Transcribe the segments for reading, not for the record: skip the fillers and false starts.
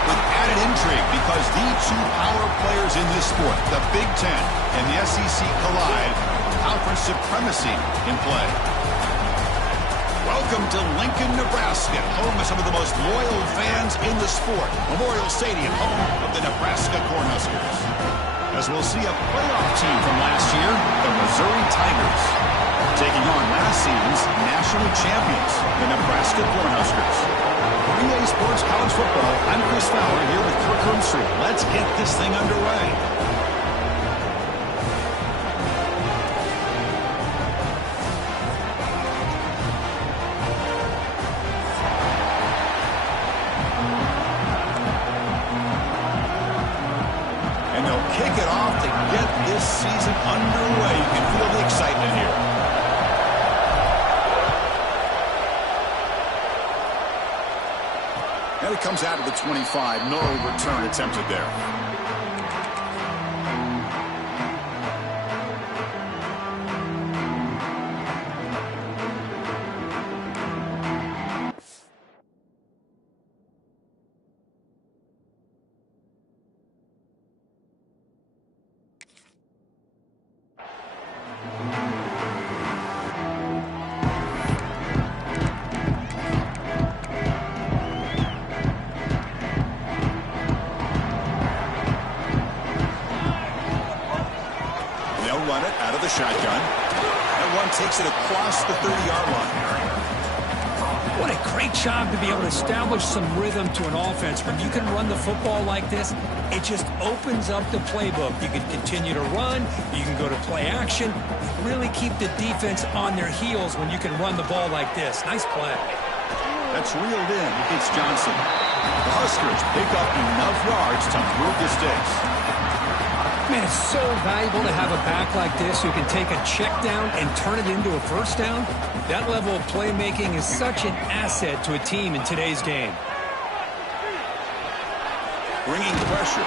matchup with added intrigue because the two power players in this sport, the Big Ten and the SEC, collide. Conference supremacy in play. Welcome to Lincoln, Nebraska, home of some of the most loyal fans in the sport. Memorial Stadium, home of the Nebraska Cornhuskers. As we'll see a playoff team from last year, the Missouri Tigers, taking on last season's national champions, the Nebraska Cornhuskers. 3A Sports College Football, I'm Chris Fowler here with Kirk Herbstreit. Let's get this thing underway. Kick it off to get this season underway. You can feel the excitement here. And it comes out of the 25. No return attempted there. Run it out of the shotgun. And one takes it across the 30-yard line. What a great job to be able to establish some rhythm to an offense. When you can run the football like this, it just opens up the playbook. You can continue to run. You can go to play action. Really keep the defense on their heels when you can run the ball like this. Nice play. That's reeled in. It's Johnson. The Huskers pick up enough yards to move the sticks. Man, it's so valuable to have a back like this who can take a check down and turn it into a first down. That level of playmaking is such an asset to a team in today's game. Bringing pressure.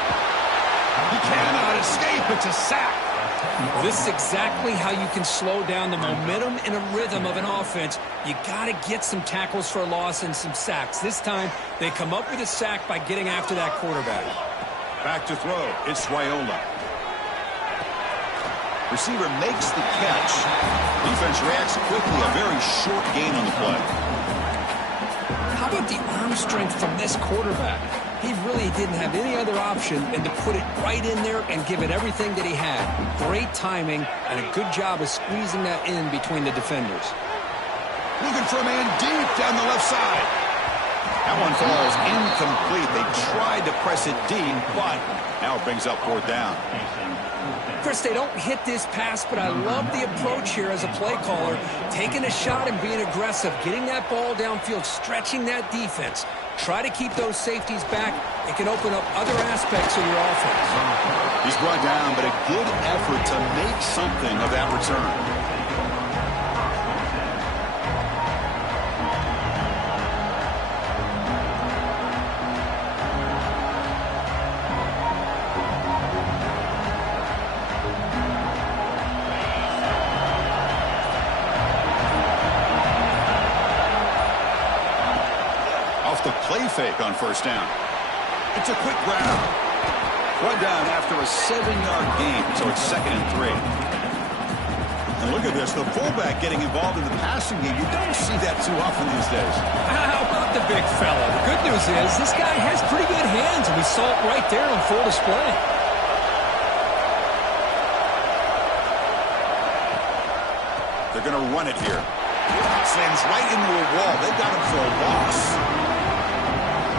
He cannot escape. It's a sack. This is exactly how you can slow down the momentum and a rhythm of an offense. You got to get some tackles for a loss and some sacks. This time, they come up with a sack by getting after that quarterback. Back to throw. It's Raiola. Receiver makes the catch. Defense reacts quickly. A very short gain on the play. How about the arm strength from this quarterback? He really didn't have any other option than to put it right in there and give it everything that he had. Great timing and a good job of squeezing that in between the defenders. Looking for a man deep down the left side. That one falls incomplete. They tried to press it deep, but now it brings up fourth down. Chris, they don't hit this pass, but I love the approach here as a play caller. Taking a shot and being aggressive, getting that ball downfield, stretching that defense. Try to keep those safeties back. It can open up other aspects of your offense. He's brought down, but a good effort to make something of that return. The play fake on first down. It's a quick grab. One down after a 7-yard gain, so it's 2nd and 3. And look at this, the fullback getting involved in the passing game. You don't see that too often these days. How about the big fella? The good news is this guy has pretty good hands, and we saw it right there on full display. They're going to run it here. Slams right into a wall. They've got him for a loss.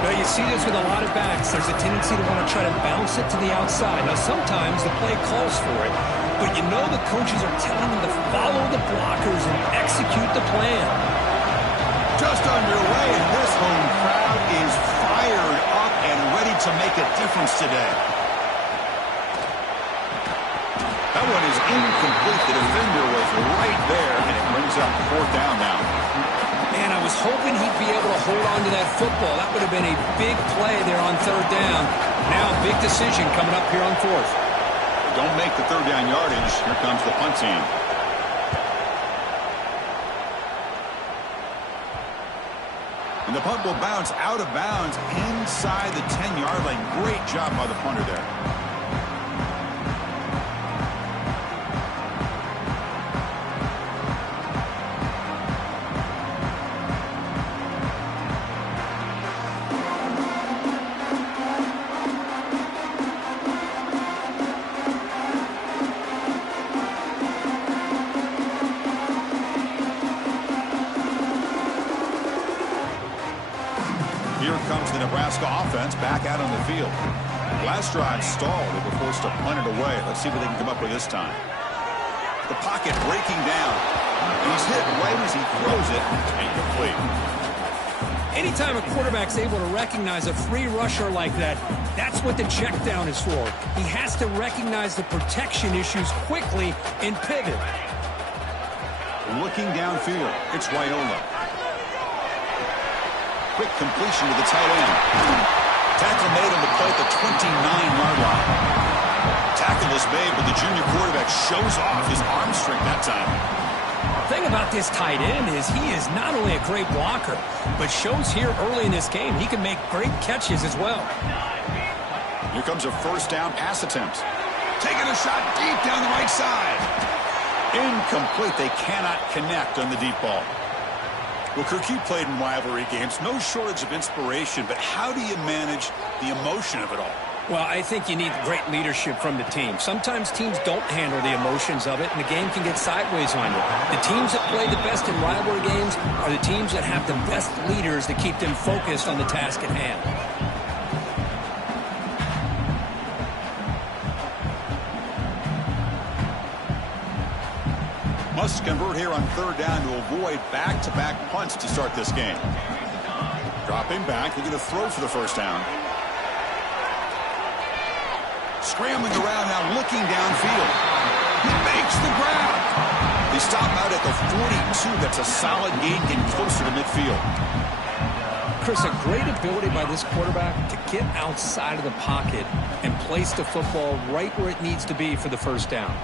Now, you see this with a lot of backs. There's a tendency to want to try to bounce it to the outside. Now, sometimes the play calls for it, but you know the coaches are telling them to follow the blockers and execute the plan. Just underway, and this home crowd is fired up and ready to make a difference today. That one is incomplete. The defender was right there, and it brings up fourth down now. Man, I was hoping he'd be able to hold on to that football. That would have been a big play there on third down. Now, big decision coming up here on fourth. Don't make the third down yardage. Here comes the punt team. And And the punt will bounce out of bounds inside the 10-yard line. Great job by the punter there. Here comes the Nebraska offense back out on the field. Last drive stalled. They were forced to punt it away. Let's see what they can come up with this time. The pocket breaking down. And he's hit right as he throws it. Incomplete. Anytime a quarterback's able to recognize a free rusher like that, that's what the check down is for. He has to recognize the protection issues quickly and pivot. Looking downfield, it's Raiola. Quick completion to the tight end. Tackle made on the play at the 29-yard line. Tackle is made, but the junior quarterback shows off his arm strength that time. The thing about this tight end is he is not only a great blocker, but shows here early in this game he can make great catches as well. Here comes a first down pass attempt. Taking a shot deep down the right side. Incomplete. They cannot connect on the deep ball. Well, Kirk, you played in rivalry games. No shortage of inspiration, but how do you manage the emotion of it all? Well, I think you need great leadership from the team. Sometimes teams don't handle the emotions of it, and the game can get sideways on you. The teams that play the best in rivalry games are the teams that have the best leaders to keep them focused on the task at hand. Must convert here on third down to avoid back-to-back punts to start this game. Dropping back, looking to throw for the first down. Scrambling around now, looking downfield. He makes the grab. They stop out at the 42. That's a solid gain, getting closer to midfield. Chris, a great ability by this quarterback to get outside of the pocket and place the football right where it needs to be for the first down.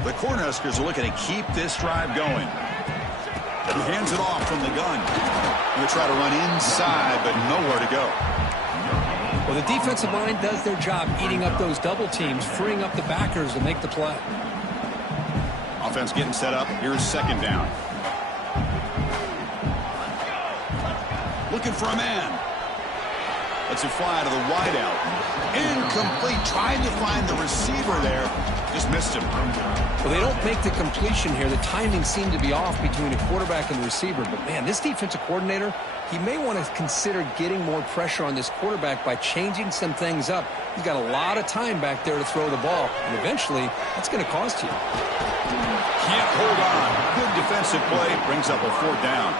The Cornhuskers are looking to keep this drive going. He hands it off from the gun. Going to try to run inside, but nowhere to go. Well, the defensive line does their job eating up those double teams, freeing up the backers to make the play. Offense getting set up. Here's second down. Looking for a man. Lets it fly to the wideout. Incomplete. Trying to find the receiver there. Just missed him. Well, they don't make the completion here. The timing seemed to be off between a quarterback and the receiver. But, man, this defensive coordinator, he may want to consider getting more pressure on this quarterback by changing some things up. He's got a lot of time back there to throw the ball. And eventually, that's going to cost you. Can't hold on. Good defensive play. Brings up a fourth down.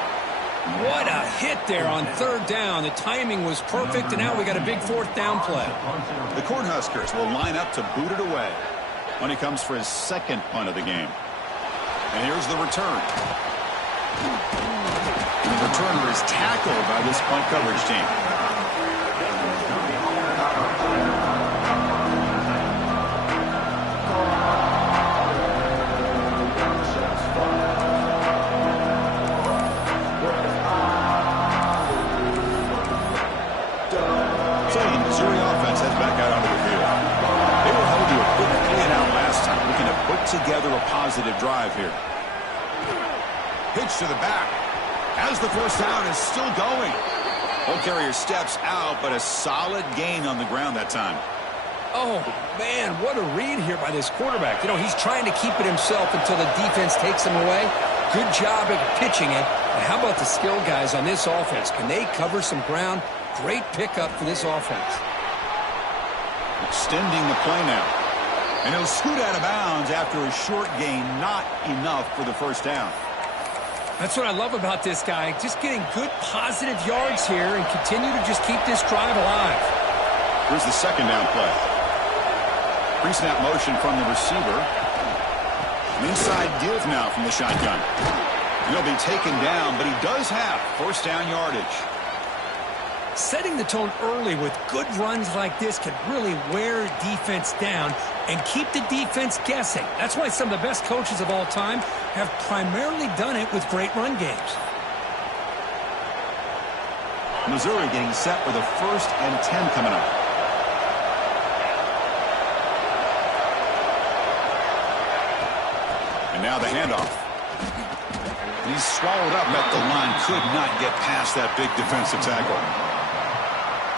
What a hit there on third down. The timing was perfect, and now we got a big fourth down play. The Cornhuskers will line up to boot it away when he comes for his second punt of the game. And here's the return. And the returner is tackled by this punt coverage team. Together a positive drive here. Pitch to the back. As the first down is still going. Ball carrier steps out, but a solid gain on the ground that time. Oh, man, what a read here by this quarterback. You know, he's trying to keep it himself until the defense takes him away. Good job at pitching it. And how about the skill guys on this offense? Can they cover some ground? Great pickup for this offense. Extending the play now. And he'll scoot out of bounds after a short gain. Not enough for the first down. That's what I love about this guy. Just getting good positive yards here and continue to just keep this drive alive. Here's the second down play. Pre-snap motion from the receiver. An inside give now from the shotgun. He'll be taken down, but he does have first down yardage. Setting the tone early with good runs like this can really wear defense down and keep the defense guessing. That's why some of the best coaches of all time have primarily done it with great run games. Missouri getting set for the 1st and 10 coming up. And now the handoff. He's swallowed up at the line. Could not get past that big defensive tackle.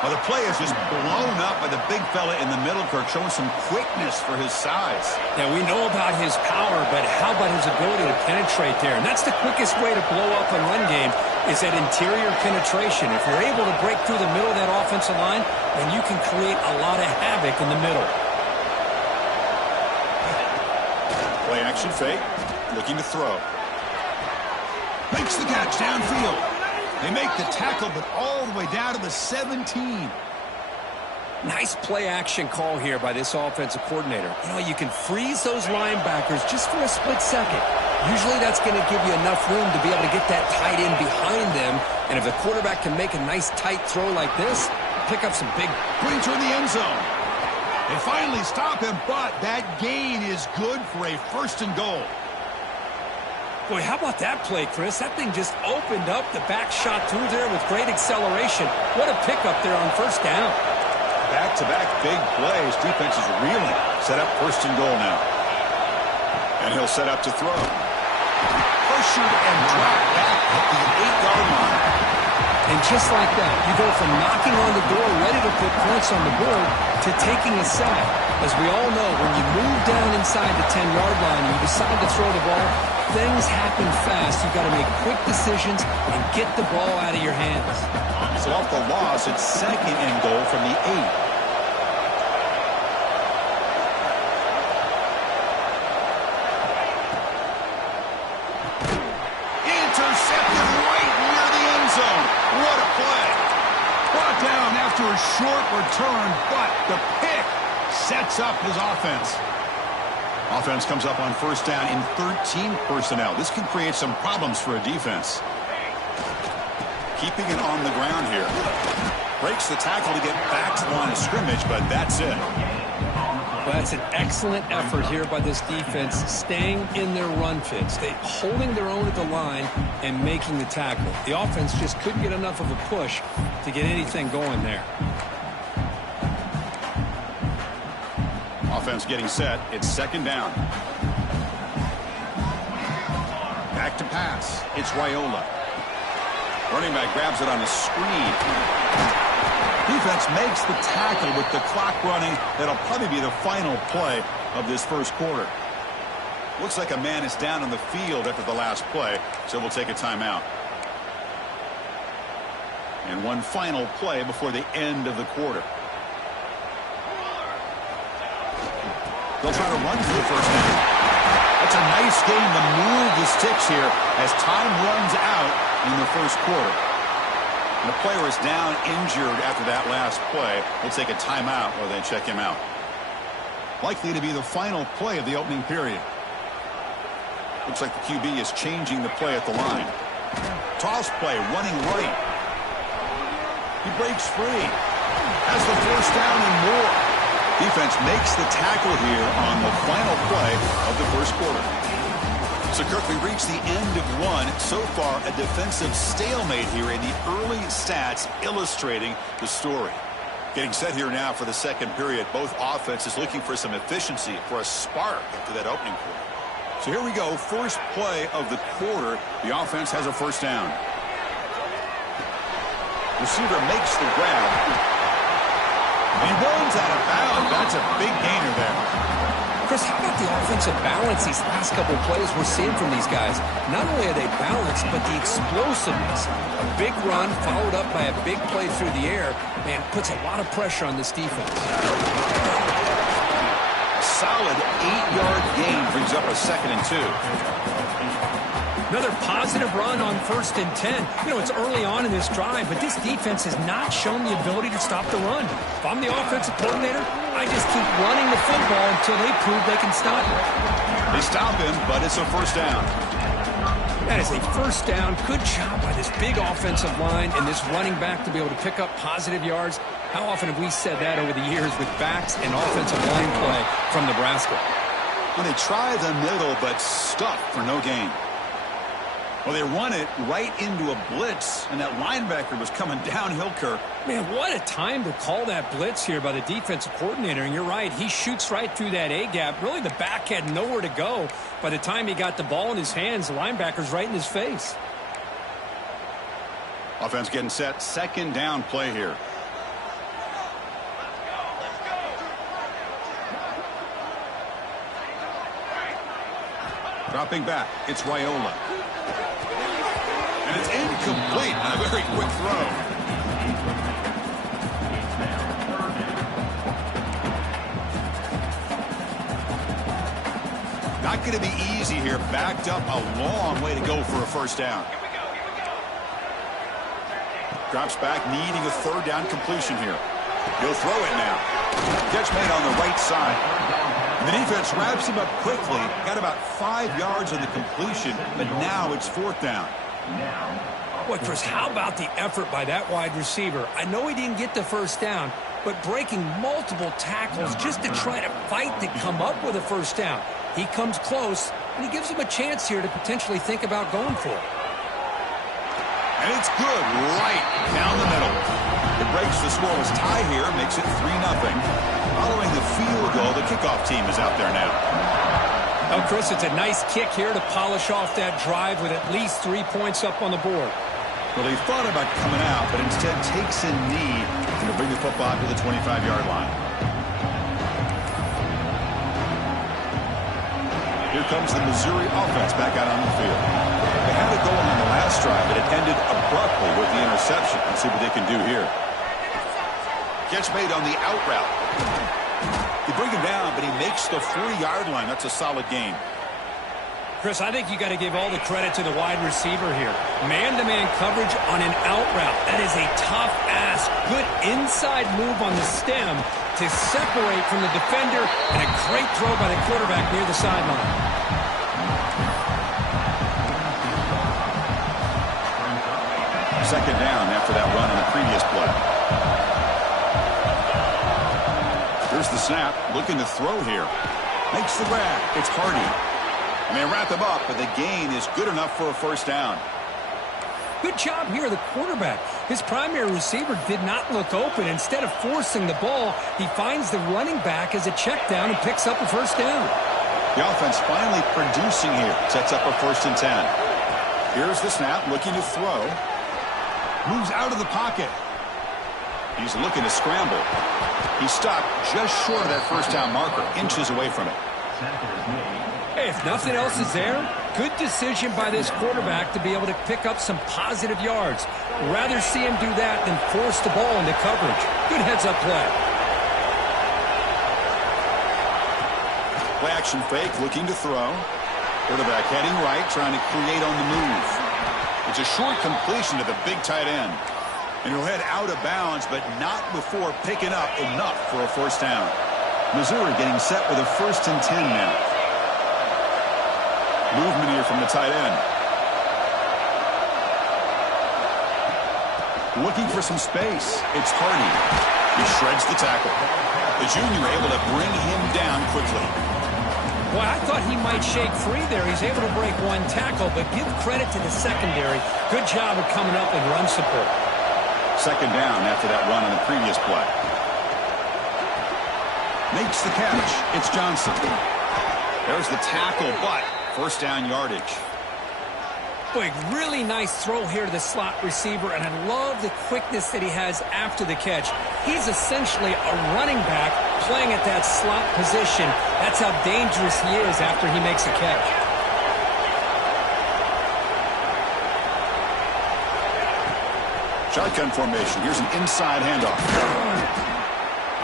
Well, the play is just blown up by the big fella in the middle, Kirk, showing some quickness for his size. Yeah, we know about his power, but how about his ability to penetrate there? And that's the quickest way to blow up a run game is that interior penetration. If you're able to break through the middle of that offensive line, then you can create a lot of havoc in the middle. Play action fake, looking to throw. Makes the catch downfield. They make the tackle, but all the way down to the 17. Nice play-action call here by this offensive coordinator. You know, you can freeze those linebackers just for a split second. Usually that's going to give you enough room to be able to get that tight end behind them. And if the quarterback can make a nice tight throw like this, pick up some big... Brings her in the end zone. They finally stop him, but that gain is good for a 1st and goal. Boy, how about that play, Chris? That thing just opened up. The back shot through there with great acceleration. What a pickup there on 1st down. Back-to-back big plays. Defense is reeling. Set up 1st and goal now. And he'll set up to throw. Pressured and dropped back at the 8-yard line. And just like that, you go from knocking on the door, ready to put points on the board, to taking a sack. As we all know, when you move down inside the 10-yard line and you decide to throw the ball, things happen fast. You've got to make quick decisions and get the ball out of your hands. So off the loss, it's 2nd and goal from the 8. Intercepted right near the end zone. What a play. Brought down after a short return, but the pick sets up his offense. Offense comes up on 1st down in 13 personnel. This can create some problems for a defense. Keeping it on the ground here. Breaks the tackle to get back to the line of scrimmage, but that's it. Well, that's an excellent effort here by this defense, staying in their run fits. They holding their own at the line and making the tackle. The offense just couldn't get enough of a push to get anything going there. Offense getting set. It's 2nd down. Back to pass. It's Raiola. Running back grabs it on a screen. Defense makes the tackle with the clock running. That'll probably be the final play of this 1st quarter. Looks like a man is down on the field after the last play, so we'll take a timeout. And one final play before the end of the quarter. They'll try to run for the 1st down. That's a nice game to move the sticks here as time runs out in the 1st quarter. And the player is down injured after that last play. We'll take a timeout while they check him out. Likely to be the final play of the opening period. Looks like the QB is changing the play at the line. Toss play, running right. He breaks free. Has the 1st down and more. Defense makes the tackle here on the final play of the 1st quarter. So, Kirk, we reach the end of one. So far, a defensive stalemate here in the early stats illustrating the story. Getting set here now for the 2nd period. Both offenses looking for some efficiency, for a spark after that opening quarter. So here we go. 1st play of the quarter. The offense has a 1st down. Receiver makes the grab. And he runs out of bounds. That's a big gainer there. Chris, how about the offensive balance these last couple of plays we're seeing from these guys? Not only are they balanced, but the explosiveness. A big run followed up by a big play through the air, man, puts a lot of pressure on this defense. A solid 8-yard gain brings up a 2nd and 2. Another positive run on 1st and 10. You know, it's early on in this drive, but this defense has not shown the ability to stop the run. If I'm the offensive coordinator, I just keep running the football until they prove they can stop it. They stop him, but it's a 1st down. That is a 1st down. Good job by this big offensive line and this running back to be able to pick up positive yards. How often have we said that over the years with backs and offensive line play from Nebraska? When they try the middle, but stuck for no gain. Well, they run it right into a blitz, and that linebacker was coming downhill, Kirk. Man, what a time to call that blitz here by the defensive coordinator. And you're right, he shoots right through that A-gap. Really, the back had nowhere to go. By the time he got the ball in his hands, the linebacker's right in his face. Offense getting set. Second down play here. Dropping back, it's Raiola. And it's incomplete on a very quick throw. Not going to be easy here. Backed up a long way to go for a first down. Drops back, needing a third down completion here. He'll throw it now. Catch made on the right side. And the defense wraps him up quickly. Got about 5 yards on the completion, but now it's fourth down. Boy, Chris, how about the effort by that wide receiver? I know he didn't get the first down, but breaking multiple tackles just to try to fight to come up with a first down. He comes close, and he gives him a chance here to potentially think about going for it. And it's good right down the middle. It breaks the scoreless tie here, makes it 3-0. Following the field goal, the kickoff team is out there now. Oh, Chris, it's a nice kick here to polish off that drive with at least 3 points up on the board. Well, he thought about coming out, but instead takes a knee to bring the football to the 25-yard line. Here comes the Missouri offense back out on the field. They had it going on the last drive, but it ended abruptly with the interception. Let's see what they can do here. Catch made on the out route. You bring him down, but he makes the 40-yard line. That's a solid gain. Chris, I think you got to give all the credit to the wide receiver here. Man-to-man coverage on an out route. That is a tough ask. Good inside move on the stem to separate from the defender, and a great throw by the quarterback near the sideline. Second down after that run on the previous play. Here's the snap, looking to throw here. Makes the grab. It's Hardy. And they wrap him up, but the gain is good enough for a first down. Good job here, the quarterback. His primary receiver did not look open. Instead of forcing the ball, he finds the running back as a check down and picks up a first down. The offense finally producing here. Sets up a 1st and 10. Here's the snap, looking to throw. Moves out of the pocket. He's looking to scramble. He stopped just short of that first down marker, inches away from it. Hey, if nothing else is there, good decision by this quarterback to be able to pick up some positive yards. Rather see him do that than force the ball into coverage. Good heads-up play. Play action fake, looking to throw. Quarterback heading right, trying to create on the move. It's a short completion to the big tight end. And he'll head out of bounds, but not before picking up enough for a first down. Missouri getting set with a 1st and 10 now. Movement here from the tight end. Looking for some space. It's Hardy. He shreds the tackle. The junior able to bring him down quickly. Well, I thought he might shake free there. He's able to break one tackle, but give credit to the secondary. Good job of coming up and run support. Second down after that run on the previous play. Makes the catch. It's Johnson. There's the tackle, but first down yardage. Boy, really nice throw here to the slot receiver, and I love the quickness that he has after the catch. He's essentially a running back playing at that slot position. That's how dangerous he is after he makes a catch. Shotgun formation. Here's an inside handoff.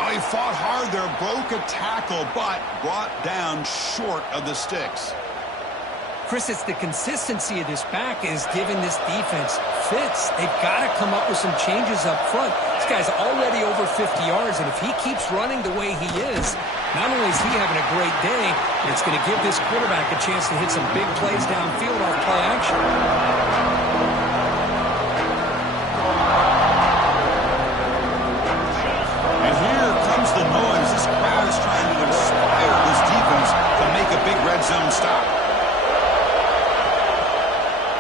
Oh, he fought hard there, broke a tackle, but brought down short of the sticks. Chris, it's the consistency of this back is giving this defense fits. They've got to come up with some changes up front. This guy's already over 50 yards, and if he keeps running the way he is, not only is he having a great day, but it's going to give this quarterback a chance to hit some big plays downfield off play action. And here comes the noise. This crowd is trying to inspire this defense to make a big red zone stop.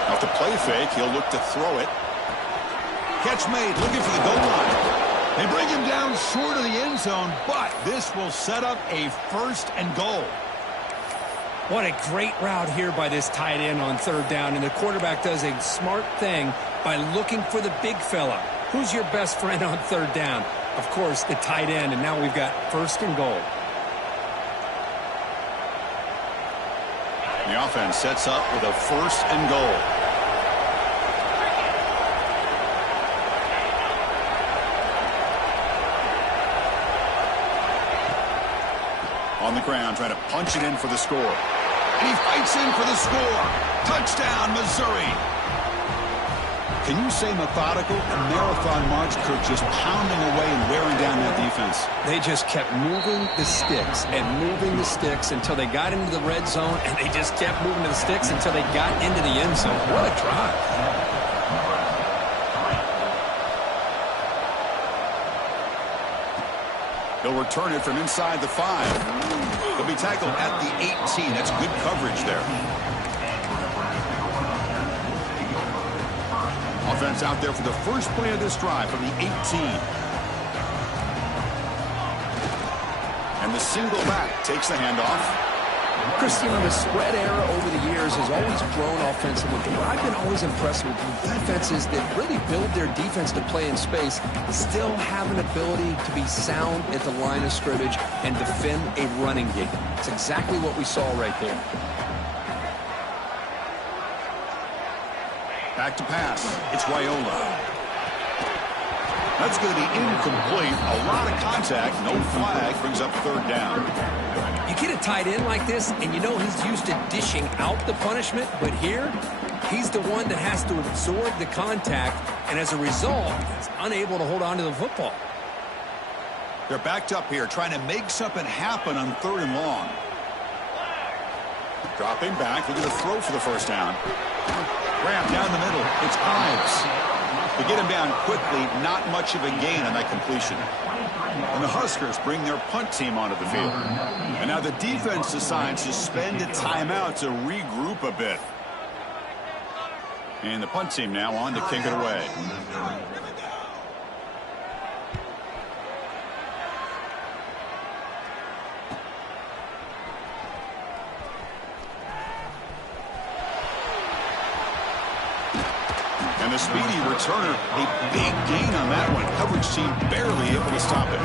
Off the He'll look to throw it. Catch made, looking for the goal line. They bring him down short of the end zone, but this will set up a 1st and goal. What a great route here by this tight end on 3rd down, and the quarterback does a smart thing by looking for the big fella. Who's your best friend on 3rd down? Of course, the tight end, and now we've got 1st and goal. The offense sets up with a 1st and goal. On the ground, trying to punch it in for the score. And he fights in for the score. Touchdown, Missouri. Can you say methodical? A marathon march, Kirk, just pounding away and wearing down that defense. They just kept moving the sticks and moving the sticks until they got into the red zone, and they just kept moving the sticks until they got into the end zone. What a drive. He'll return it from inside the 5. He'll be tackled at the 18. That's good coverage there. Offense out there for the first play of this drive from the 18. And the single back takes the handoff. Christian, the spread era over the years has always grown offensively. What I've been always impressed with defenses that really build their defense to play in space still have an ability to be sound at the line of scrimmage and defend a running game. It's exactly what we saw right there. Back to pass. It's Raiola. That's going to be incomplete. A lot of contact. No flag. Brings up 3rd down. You get a tight end like this, and you know he's used to dishing out the punishment, but here, he's the one that has to absorb the contact, and as a result, he's unable to hold on to the football. They're backed up here, trying to make something happen on 3rd and long. Dropping back, looking to throw for the 1st down. Graham down the middle. It's Ives. To get him down quickly, not much of a gain on that completion. And the Huskers bring their punt team onto the field. And now the defense decides to spend a timeout to regroup a bit. And the punt team now on to kick it away. And the speedy returner, a big gain on that one. Coverage team barely able to stop it.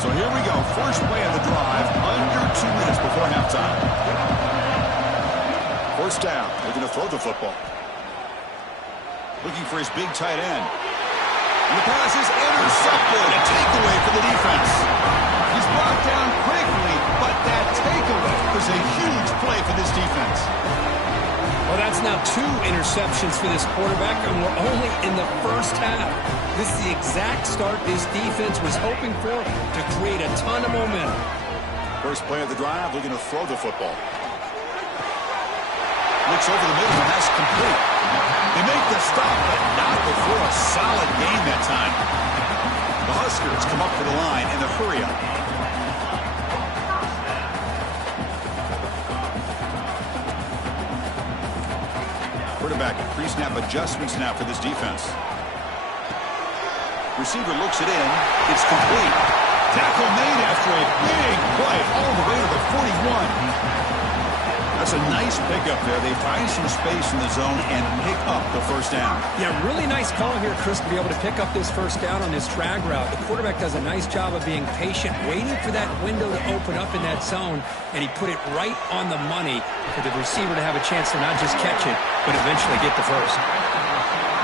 So here we go. First play of the drive, under 2 minutes before halftime. 1st down. They're going to throw the football. Looking for his big tight end. And the pass is intercepted. A takeaway for the defense. He's brought down quickly, but that takeaway was a huge play for this defense. Well, that's now 2 interceptions for this quarterback, and we're only in the 1st half. This is the exact start this defense was hoping for to create a ton of momentum. First play of the drive, looking to throw the football. Looks over the middle, and that's complete. They make the stop, but not before a solid gain that time. The Huskers come up for the line in the hurry-up. Quarterback pre-snap adjustments now for this defense. Receiver looks it in. It's complete. Tackle made after a big play all the way to the 41. That's a nice pickup there. They find some space in the zone and pick up the 1st down. Yeah, really nice call here, Chris, to be able to pick up this 1st down on this drag route. The quarterback does a nice job of being patient, waiting for that window to open up in that zone, and he put it right on the money for the receiver to have a chance to not just catch it, but eventually get the 1st.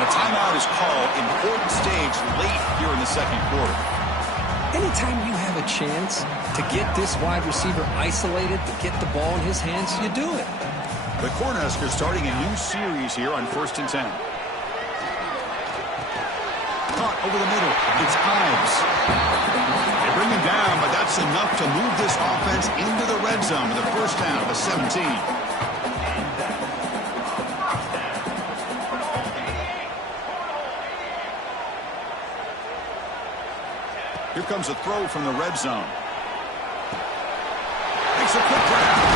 The timeout is called. Important stage late here in the 2nd quarter. Anytime you have a chance to get this wide receiver isolated, to get the ball in his hands, you do it. The Cornhuskers starting a new series here on 1st and 10. Caught over the middle. It's Ives. They bring him down, but that's enough to move this offense into the red zone with the 1st down of the 17. Here comes a throw from the red zone. Makes a quick grab.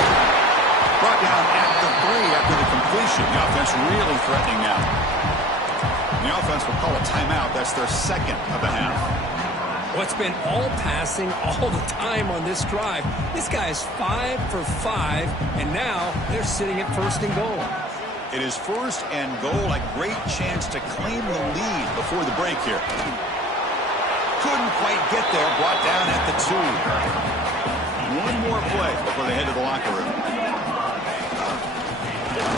brought down at the 3 after the completion. The offense really threatening now. The offense will call a timeout. That's their second of the half. Well, it's been all passing all the time on this drive. This guy is 5 for 5, and now they're sitting at 1st and goal. It is 1st and goal. A great chance to claim the lead before the break here. Couldn't quite get there. Brought down at the 2. One more play before they head to the locker room.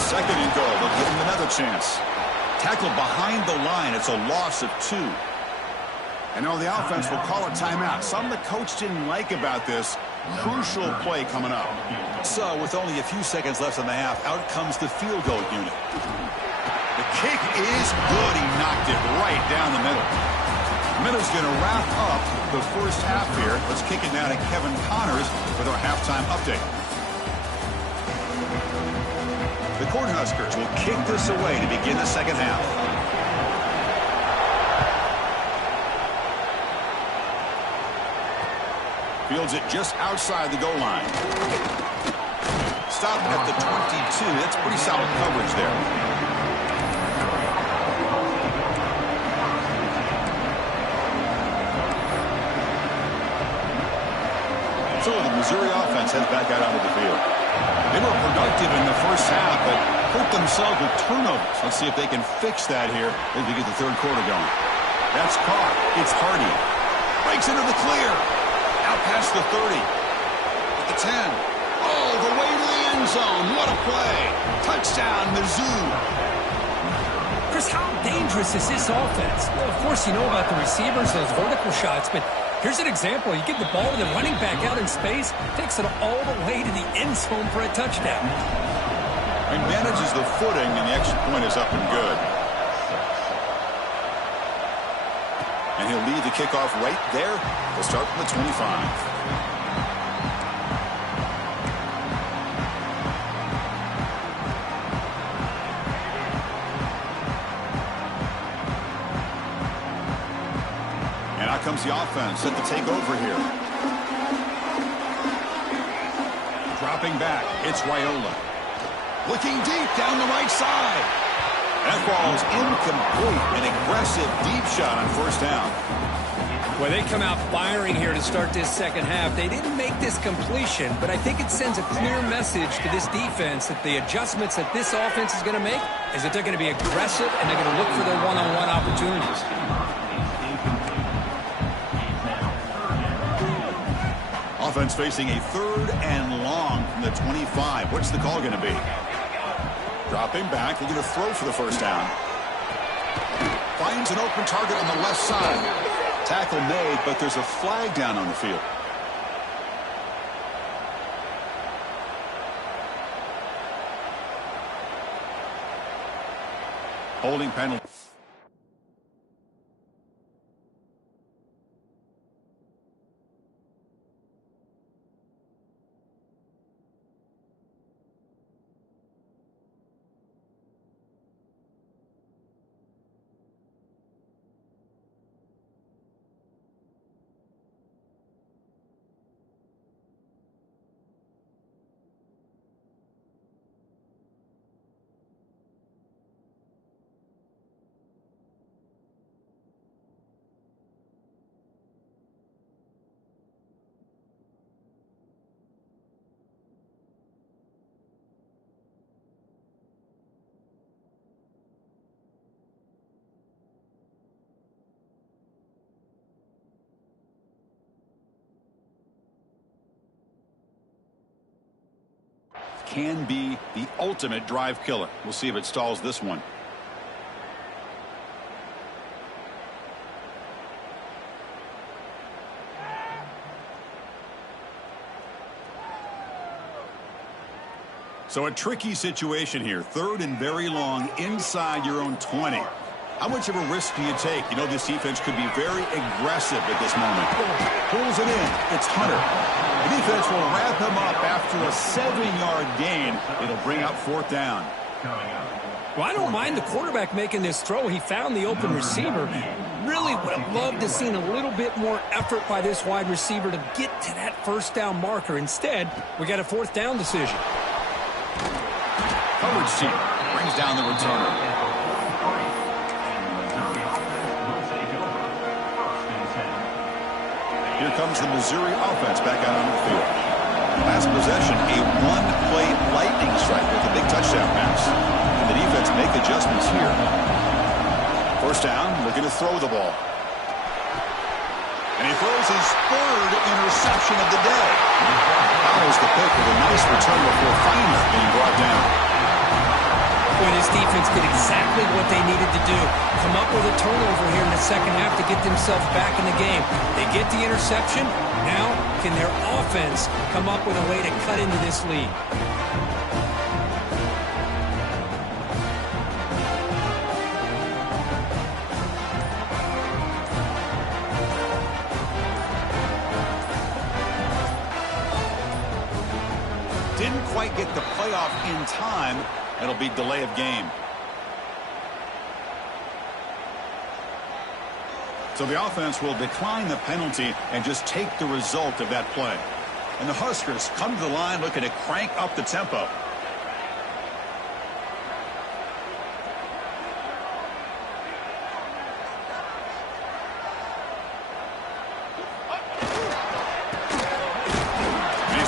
2nd and goal. They'll give him another chance. Tackle behind the line. It's a loss of 2. And now the offense will call a timeout. Something the coach didn't like about this. Crucial play coming up. So with only a few seconds left in the half, out comes the field goal unit. The kick is good. He knocked it right down the middle. Middle's going to wrap up the first half here. Let's kick it now to Kevin Connors with our halftime update. The Cornhuskers will kick this away to begin the second half. Fields it just outside the goal line. Stopped at the 22. That's pretty solid coverage there. So the Missouri offense heads back out onto the field. They were productive in the first half, but hurt themselves with turnovers. Let's see if they can fix that here as we get the third quarter going. That's caught. It's Hardy. Breaks into the clear. Out past the 30. At the 10. Oh, the way to the end zone. What a play. Touchdown, Mizzou. Chris, how dangerous is this offense? Well, of course, you know about the receivers, those vertical shots, but here's an example. You give the ball to the running back out in space, takes it all the way to the end zone for a touchdown. He manages the footing, and the extra point is up and good. And he'll lead the kickoff right there. We'll start from the 25. And out comes the offense set to take over here. Dropping back, it's Raiola. Looking deep down the right side. That ball's incomplete. An aggressive deep shot on first down. Well, they come out firing here to start this second half. They didn't make this completion, but I think it sends a clear message to this defense that the adjustments that this offense is going to make is that they're going to be aggressive and they're going to look for their one-on-one opportunities. Offense facing a 3rd and long from the 25. What's the call going to be? Dropping back. They're going to throw for the first down. Finds an open target on the left side. Tackle made, but there's a flag down on the field. Holding penalty. Can be the ultimate drive killer. We'll see if it stalls this one. So a tricky situation here. 3rd and very long inside your own 20. How much of a risk do you take? You know this defense could be very aggressive at this moment. Pulls it in. It's Hunter. The defense will wrap him up after a 7-yard gain. It'll bring up 4th down. Well, I don't mind the quarterback making this throw. He found the open receiver. Really would have loved to have seen a little bit more effort by this wide receiver to get to that first down marker. Instead, we got a 4th down decision. coverage team. Brings down the returner. Here comes the Missouri offense back out on the field. Last possession, a one-play lightning strike with a big touchdown pass. And the defense make adjustments here. First down, looking to throw the ball. And he throws his third interception of the day. Follows the pick with a nice return before finally being brought down. Boy, this defense did exactly what they needed to do. Come up with a turnover here in the second half to get themselves back in the game. They get the interception. Now, can their offense come up with a way to cut into this lead? Didn't quite get the playoff in time. It'll be delay of game. So the offense will decline the penalty and just take the result of that play. And the Huskers come to the line looking to crank up the tempo.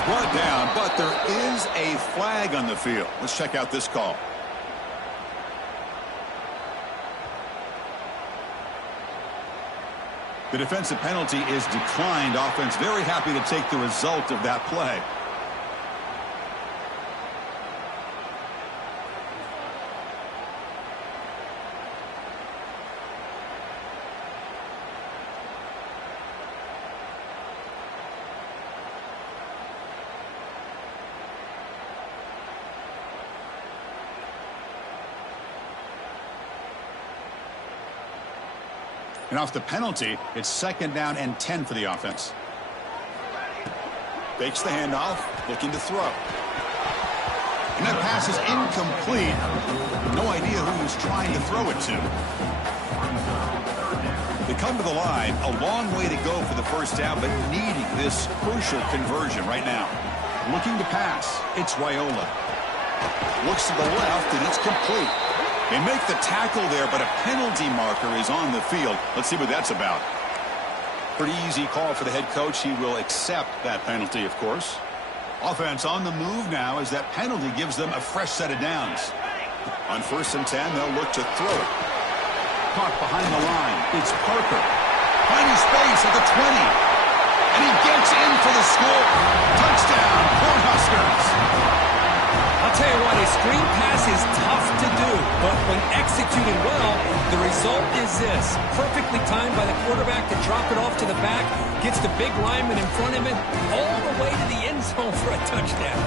Brought down, but there is a flag on the field. Let's check out this call. The defensive penalty is declined. Offense very happy to take the result of that play. And off the penalty, it's second down and 10 for the offense. Fakes the handoff, looking to throw. And that pass is incomplete. No idea who he's trying to throw it to. They come to the line, a long way to go for the first down, but needing this crucial conversion right now. Looking to pass, it's Raiola. Looks to the left, and it's complete. They make the tackle there, but a penalty marker is on the field. Let's see what that's about. Pretty easy call for the head coach. He will accept that penalty, of course. Offense on the move now as that penalty gives them a fresh set of downs. On 1st and 10, they'll look to throw it. Caught behind the line. It's Parker. Finding space at the 20. And he gets in for the score. Touchdown, Cornhuskers. I'll tell you what, a screen pass is tough to do, but when executed well, the result is this. Perfectly timed by the quarterback to drop it off to the back, gets the big lineman in front of him, all the way to the end zone for a touchdown.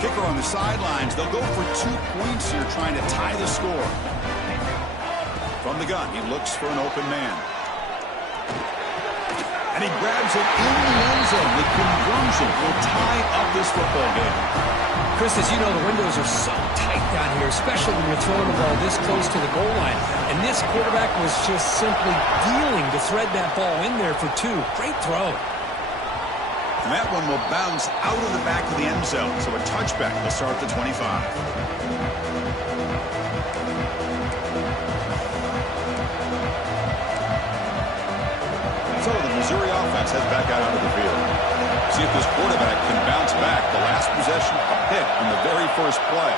Kicker on the sidelines. They'll go for 2 points here, trying to tie the score. From the gun, he looks for an open man. And he grabs it in the end zone. The conversion will tie up this football game. Chris, as you know, the windows are so tight down here, especially when you're throwing the ball this close to the goal line. And this quarterback was just simply dealing to thread that ball in there for 2. Great throw. And that one will bounce out of the back of the end zone. So a touchback will start at the 25. So the Missouri offense heads back out onto the field. See if this quarterback can bounce back. The last possession, a pick on the very first play.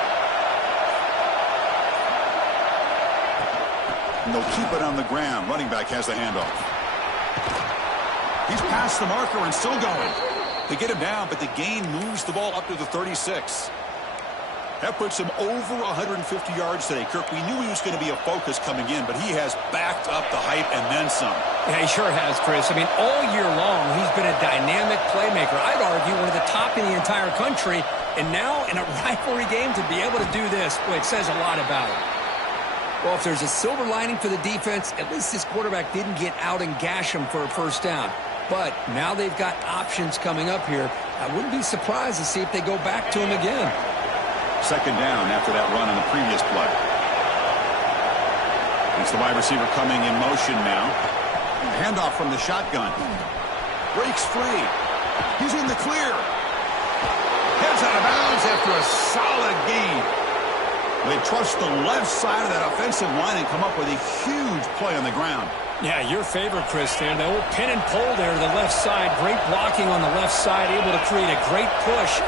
And they'll keep it on the ground. Running back has the handoff. He's past the marker and still going. They get him down, but the gain moves the ball up to the 36. That puts him over 150 yards today. Kirk, we knew he was going to be a focus coming in, but he has backed up the hype and then some. Yeah, he sure has, Chris. I mean, all year long, he's been a dynamic playmaker. I'd argue one of the top in the entire country. And now, in a rivalry game, to be able to do this, boy, it says a lot about him. Well, if there's a silver lining for the defense, at least this quarterback didn't get out and gash him for a first down. But now they've got options coming up here. I wouldn't be surprised to see if they go back to him again. Second down after that run on the previous play. It's the wide receiver coming in motion now. Handoff from the shotgun. Breaks free. He's in the clear. Heads out of bounds after a solid gain. They trust the left side of that offensive line and come up with a huge play on the ground. Yeah, your favorite, Chris, there. The old pin and pull there to the left side. Great blocking on the left side, able to create a great push.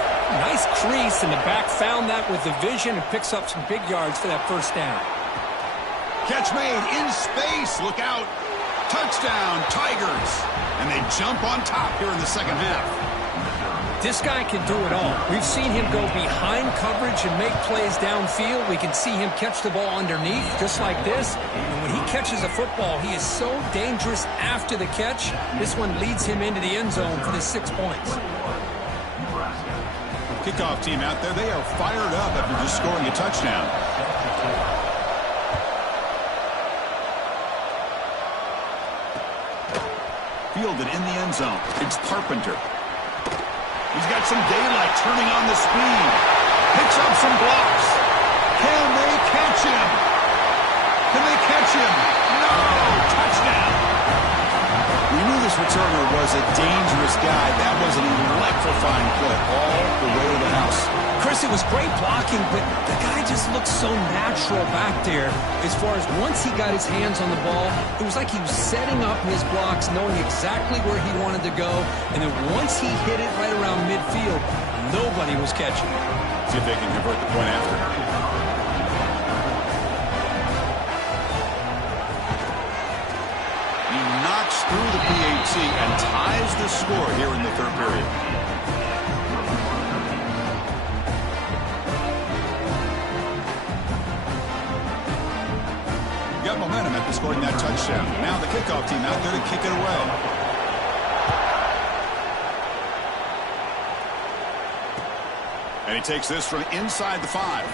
Nice crease, and the back found that with the vision and picks up some big yards for that first down. Catch made in space. Look out. Touchdown, Tigers. And they jump on top here in the second half. This guy can do it all. We've seen him go behind coverage and make plays downfield. We can see him catch the ball underneath, just like this. And when he catches a football, he is so dangerous after the catch. This one leads him into the end zone for the 6 points. Kickoff team out there, they are fired up after just scoring a touchdown. Fielded in the end zone. It's Carpenter. He's got some daylight, turning on the speed. Picks up some blocks. Can they catch him? Can they catch him? No! Touchdown! We knew this returner was a dangerous guy. That was an electrifying play all the way to the house. Chris, it was great blocking, but the guy just looked so natural back there. As far as once he got his hands on the ball, it was like he was setting up his blocks, knowing exactly where he wanted to go. And then once he hit it right around midfield, nobody was catching it. See if they can convert the point after. He knocks through the PAT and ties the score here in the third period. Got momentum after scoring that touchdown. Now the kickoff team out there to kick it away. And he takes this from inside the 5.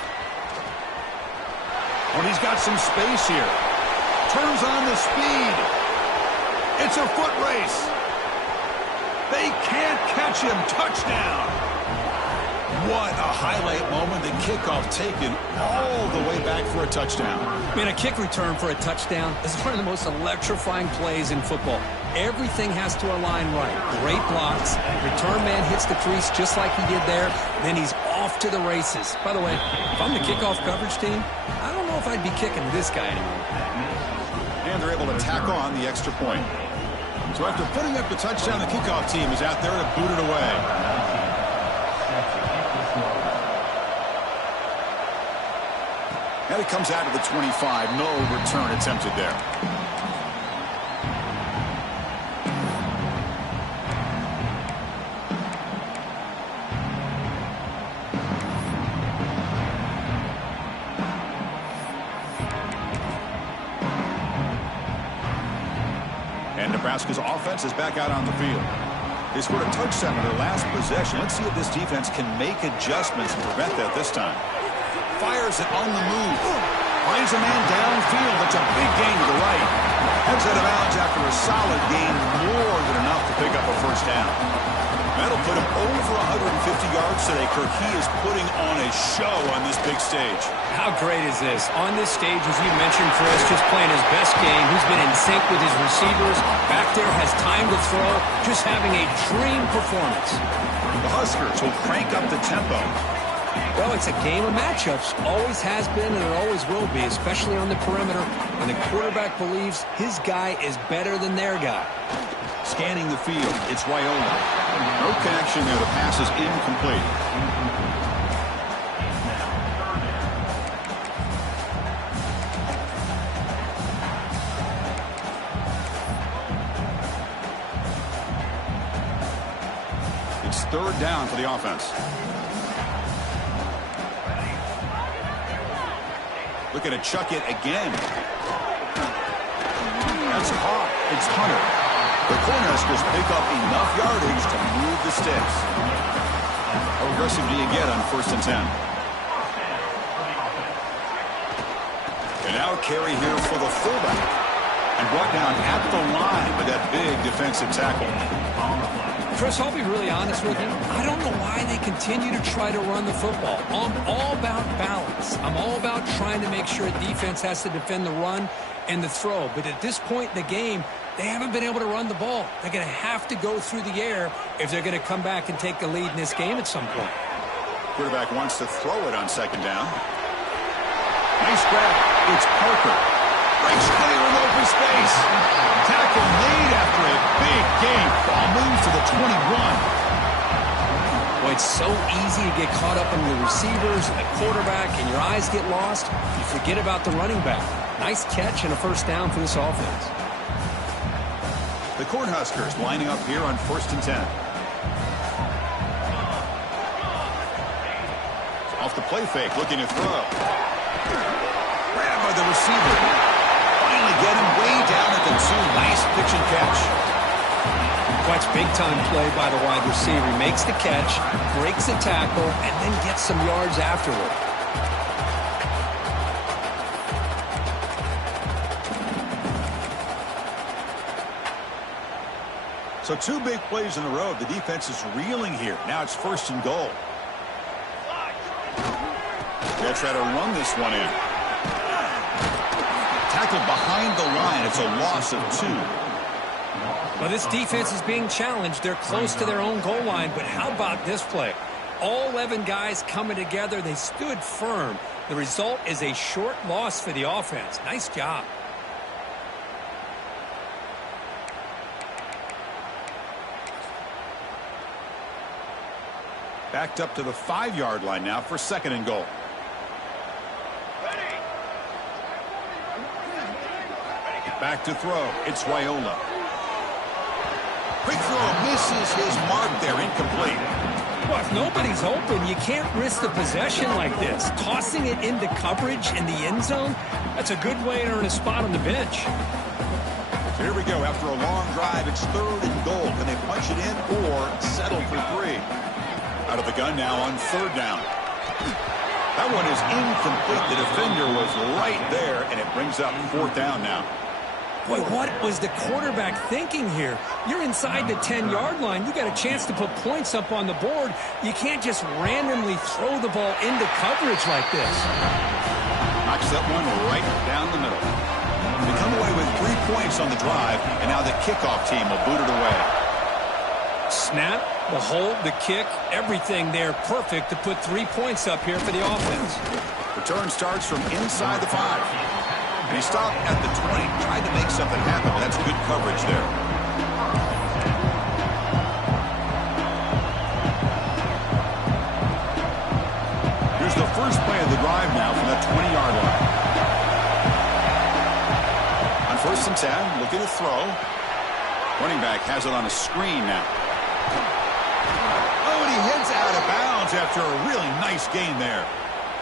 When he's got some space here. Turns on the speed. It's a foot race. They can't catch him. Touchdown. What a highlight moment. The kickoff taken all the way back for a touchdown. Man, a kick return for a touchdown is one of the most electrifying plays in football. Everything has to align right. Great blocks. Return man hits the crease just like he did there. Then he's off to the races. By the way, if I'm the kickoff coverage team, I don't know if I'd be kicking this guy anymore. And they're able to tack on the extra point. So after putting up the touchdown, the kickoff team is out there to boot it away. And it comes out of the 25. No return attempted there. And Nebraska's offense is back out on the field. They scored a touchdown on their last possession. Let's see if this defense can make adjustments and prevent that this time. Fires it on the move. Finds a man downfield. It's a big gain to the right. Heads out of bounds after a solid gain, more than enough to pick up a first down. That'll put him over 150 yards today. Kirk, he is putting on a show on this big stage. How great is this? On this stage, as you mentioned, Chris, just playing his best game. He's been in sync with his receivers. Back there, has time to throw. Just having a dream performance. The Huskers will crank up the tempo. Well, it's a game of matchups. Always has been and it always will be, especially on the perimeter. And the quarterback believes his guy is better than their guy. Scanning the field, it's Raiola. No connection there. The pass is incomplete. It's third down for the offense. Looking to chuck it again. That's caught. It's Hunter. The Cornhuskers pick up enough yardage to move the sticks. How aggressive do you get on 1st and 10? And now a carry here for the fullback. And brought down at the line with that big defensive tackle. Chris, I'll be really honest with you. I don't know why they continue to try to run the football. I'm all about balance. I'm all about trying to make sure defense has to defend the run and the throw. But at this point in the game, they haven't been able to run the ball. They're going to have to go through the air if they're going to come back and take the lead in this game at some point. Quarterback wants to throw it on second down. Nice grab. It's Parker. Breaks clear in open space. Tackle made after a big gain. Ball moves to the 21. Boy, it's so easy to get caught up in the receivers and the quarterback, and your eyes get lost. You forget about the running back. Nice catch and a first down for this offense. The Cornhuskers lining up here on 1st and 10. Off the play fake, looking to throw. Grabbed by the receiver. Finally get him way down at the 2. Nice pitch and catch. That's big-time play by the wide receiver. He makes the catch, breaks a tackle, and then gets some yards afterward. So 2 big plays in a row. The defense is reeling here. Now it's 1st and goal. They'll try to run this one in. Tackled behind the line. It's a loss of 2. Well, this defense is being challenged. They're close to their own goal line, but how about this play? All 11 guys coming together. They stood firm. The result is a short loss for the offense. Nice job. Backed up to the 5-yard line now for 2nd and goal. Back to throw. It's Raiola. Quick throw, misses his mark there, incomplete. Well, if nobody's open, you can't risk the possession like this. Tossing it into coverage in the end zone, that's a good way to earn a spot on the bench. So here we go. After a long drive, it's 3rd and goal. Can they punch it in or settle for 3? Out of the gun now on 3rd down. That one is incomplete. The defender was right there, and it brings up 4th down now. Boy, what was the quarterback thinking here? You're inside the 10-yard line. You got a chance to put points up on the board. You can't just randomly throw the ball into coverage like this. Knocks that one right down the middle. They come away with 3 points on the drive, and now the kickoff team will boot it away. Snap, the hold, the kick, everything there perfect to put 3 points up here for the offense. Return starts from inside the 5. And he stopped at the 20, tried to make something happen, but that's good coverage there. Here's the first play of the drive now from the 20-yard line. On 1st and 10, looking to throw. Running back has it on a screen now. Oh, and he heads out of bounds after a really nice gain there.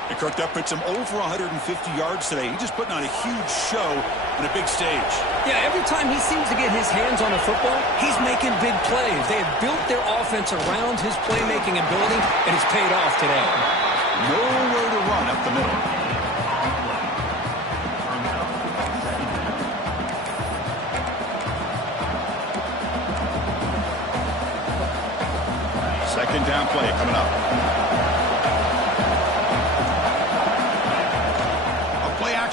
And Kirk, that puts him over 150 yards today. He's just putting on a huge show on a big stage. Yeah, every time he seems to get his hands on a football, he's making big plays. They have built their offense around his playmaking ability, and it's paid off today. Nowhere to run up the middle. Second down play coming up.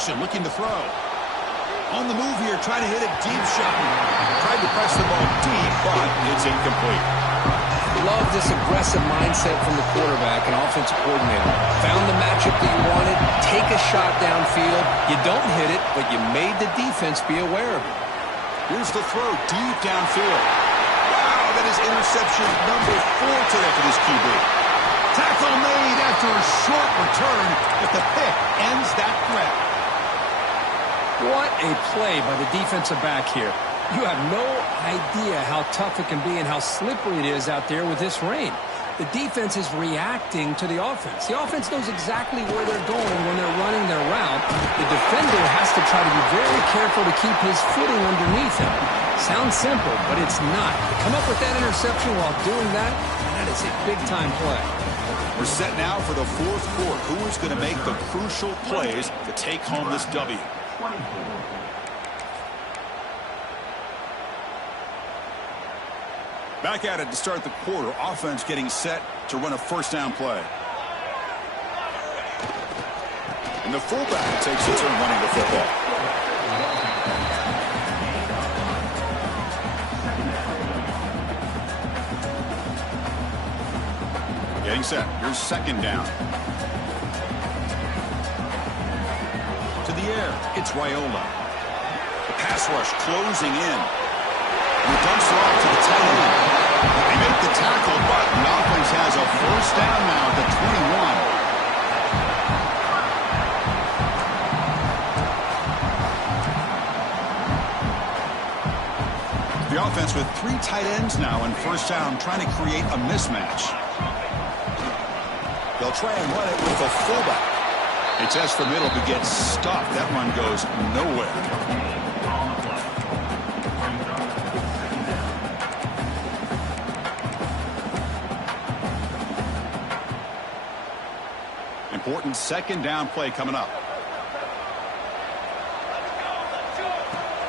Looking to throw. On the move here, trying to hit a deep shot. Tried to press the ball deep, but it's incomplete. Love this aggressive mindset from the quarterback and offensive coordinator. Found the matchup that you wanted, take a shot downfield. You don't hit it, but you made the defense be aware of it. Here's the throw, deep downfield. Wow, that is interception number 4 today for this QB. Tackle made after a short return, but the pick ends that threat. What a play by the defensive back here. You have no idea how tough it can be and how slippery it is out there with this rain. The defense is reacting to the offense. The offense knows exactly where they're going when they're running their route. The defender has to try to be very careful to keep his footing underneath him. Sounds simple, but it's not. To come up with that interception while doing that, that is a big-time play. We're set now for the 4th quarter. Who is going to make the crucial plays to take home this W? Back at it to start the quarter. Offense getting set to run a 1st down play. And the fullback takes a turn running the football. Getting set. Here's second down. To the air. It's Raiola. The pass rush closing in. He dumps it off to the tight end. They make the tackle, but the offense has a first down now at the 21. The offense with 3 tight ends now in first down, trying to create a mismatch. They'll try and run it with the fullback. They test the middle, but gets stuffed. That run goes nowhere. Important second down play coming up.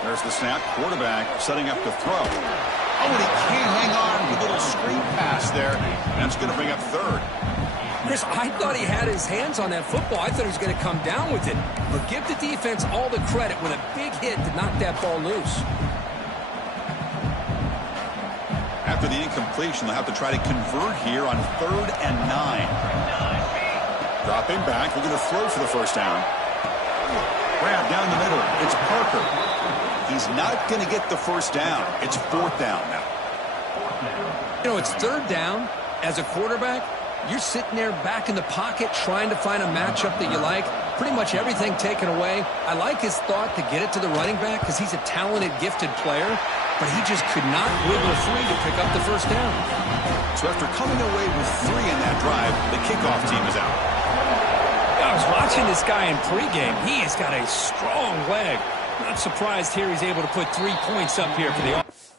There's the snap. Quarterback setting up to throw. Oh, and he can't hang on. A little screen pass there. That's going to bring up third. Chris, I thought he had his hands on that football. I thought he was going to come down with it. But give the defense all the credit with a big hit to knock that ball loose. After the incompletion, they'll have to try to convert here on 3rd and 9. Dropping back. We're going to throw for the first down. Grab down the middle. It's Parker. He's not going to get the first down. It's 4th down now. You know, it's 3rd down. As a quarterback, you're sitting there back in the pocket trying to find a matchup that you like. Pretty much everything taken away. I like his thought to get it to the running back because he's a talented, gifted player, but he just could not wiggle free to pick up the first down. So after coming away with 3 in that drive, the kickoff team is out. I was watching this guy in pregame. He has got a strong leg. Not surprised here he's able to put 3 points up here for the offense.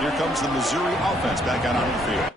Here comes the Missouri offense back out on the field.